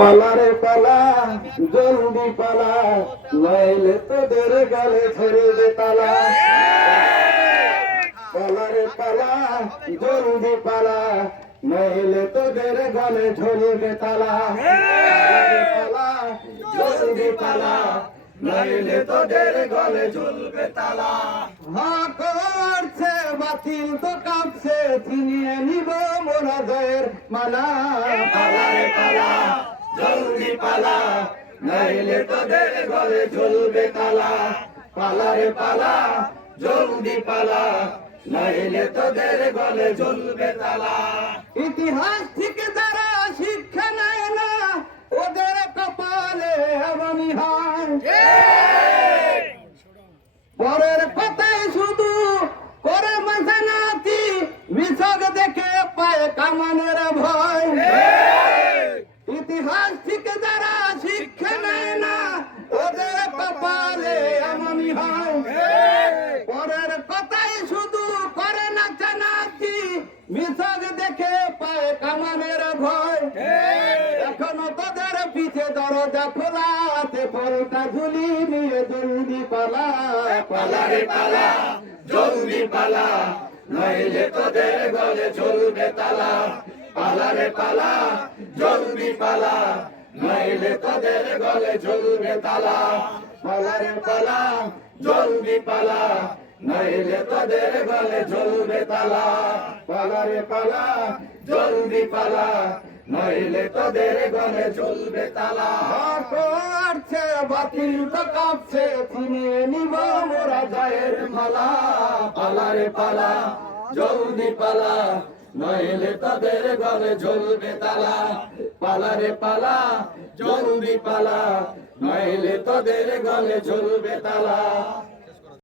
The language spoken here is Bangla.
পালারে পালা জলদি পালা নইলে তোদের গলে ঝরবে তালা পালারে পালা জলদি পালা নইলে তোদের গলে ঝরবে তালা পালা জলদি পালা নইলে তোদের গলে ঝুলবে তালা হা করছে বাতিল তো কাঁপছে ছিনিয়ে নিব মোরা জয়ের মালা পালারে পালা জলদি পালা নইলে তোদের গলে ঝুলবে তালা পালারে পালা জলদি পালা নইলে তোদের গলে ঝুলবে তালা ইতিহাস থেকে যারা শিক্ষা নেয় না ওদের কপালে এমনই হয় পরের কথায় শুধু করে মাঝানাতি মিশক দেখে পায় কামানের ভয় ইতিহাস থেকে যারা শিক্ষা নেয় না ওদের কপালে এমনই হয় পরের কথায় শুধু করে নাচানাচি মিশক দেখে পায় কামানের ভয় এখনো তোদের পিছে দরজা খোলা আছে পলটা ঝুলি নিয়ে জলদি পালা পালারে পালা জলদি পালা নইলে তোদের গলে ঝুলবে তালা পালারে পালা জলদি পালা নইলে তোদের গলে ঝুলবে তালা পালারে পালা জলদি পালা নইলে তোদের গলে ঝুলবে তালা পালারে পালা জলদি পালা নইলে তোদের গলে ঝুলবে তালা করছে বাতিল তো কাঁপছে ছিনিয়ে নিব মোরা জয়ের মালা পালারে পালা জলদি পালা নইলে তোদের গলে ঝুলবে তালা পালারে পালা জলদি পালা নইলে তোদের গলে ঝুলবে তালা